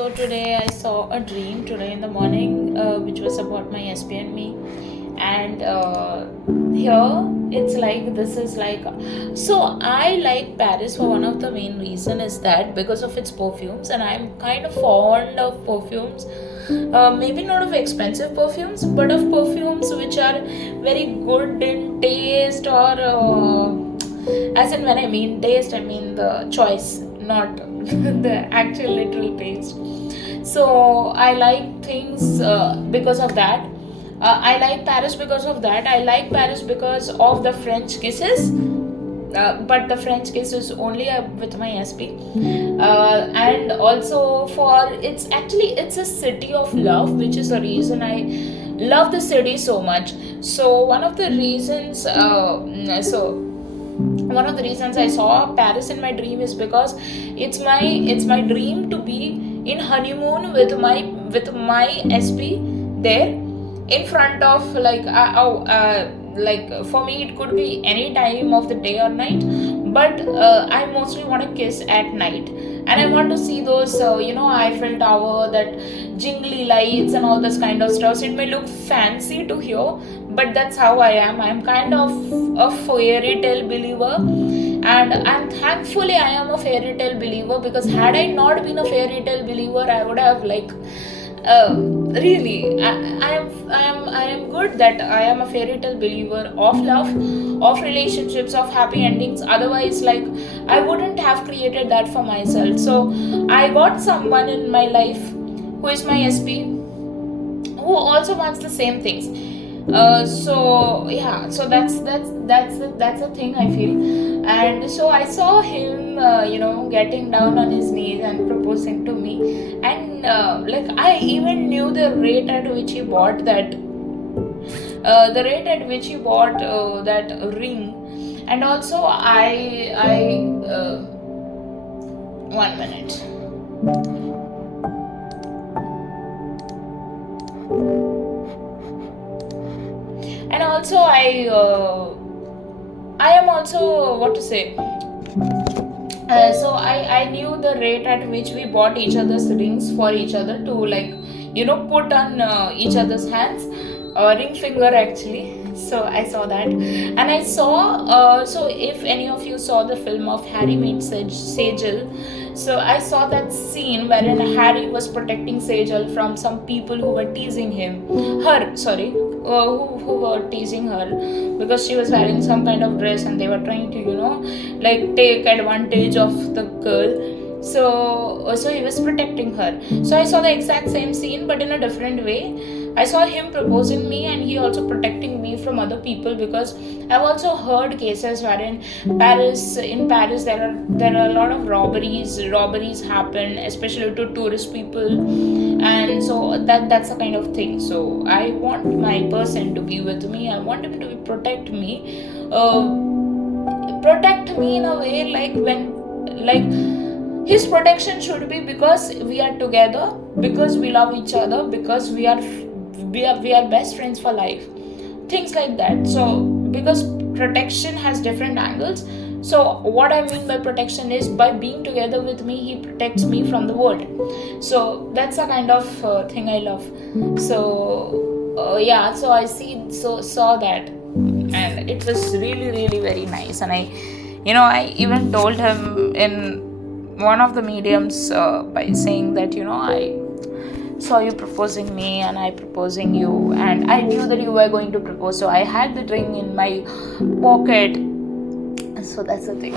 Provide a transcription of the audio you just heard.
So today I saw a dream today in the morning, which was about my SP and me, and here it's like this is like so I like Paris for one of the main reason is that because of its perfumes, and I'm kind of fond of perfumes. Maybe not of expensive perfumes, but of perfumes which are very good in taste or as in when I mean taste, I mean the choice, not the actual literal taste. So I like things because of that. I like Paris because of that. I like Paris because of the French kisses. But the French kiss is only with my SP, and also for it's a city of love, which is the reason I love the city so much. So one of the reasons I saw Paris in my dream is because it's my dream to be in honeymoon with my SP there in front of like for me it could be any time of the day or night, but I mostly want to kiss at night, and I want to see those Eiffel Tower, that jingly lights and all this kind of stuff. So it may look fancy to hear, but that's how I'm kind of a fairy tale believer, and thankfully I am a fairy tale believer, because had I not been a fairy tale believer, I would have really I am good that I am a fairy tale believer of love, of relationships, of happy endings. Otherwise, I wouldn't have created that for myself. So I got someone in my life who is my SP, who also wants the same things. So yeah, so that's the thing I feel. And so I saw him getting down on his knees and proposing to me, and I even knew the rate at which he bought that ring. And also I 1 minute. And also I am also, what to say, so I knew the rate at which we bought each other's rings for each other to put on each other's hands, ring finger actually. So I saw that, and I saw so if any of you saw the film of Harry Meets Sejal, so I saw that scene wherein Harry was protecting Sejal from some people who were teasing her, sorry, who were teasing her because she was wearing some kind of dress, and they were trying to take advantage of the girl. So he was protecting her. So I saw the exact same scene, but in a different way. I saw him proposing me, and he also protecting me from other people, because I've also heard cases wherein in Paris there are a lot of robberies happen, especially to tourist people, and so that's the kind of thing. So I want my person to be with me. I want him to protect me in a way, his protection should be because we are together, because we love each other, because we are best friends for life, things like that. So because protection has different angles, so what I mean by protection is by being together with me, he protects me from the world. So that's the kind of thing I love. So yeah, so saw that, and it was really really very nice. And I even told him in one of the mediums, by saying that I saw you proposing me and I proposing you, and I knew that you were going to propose, so I had the ring in my pocket. So that's the thing.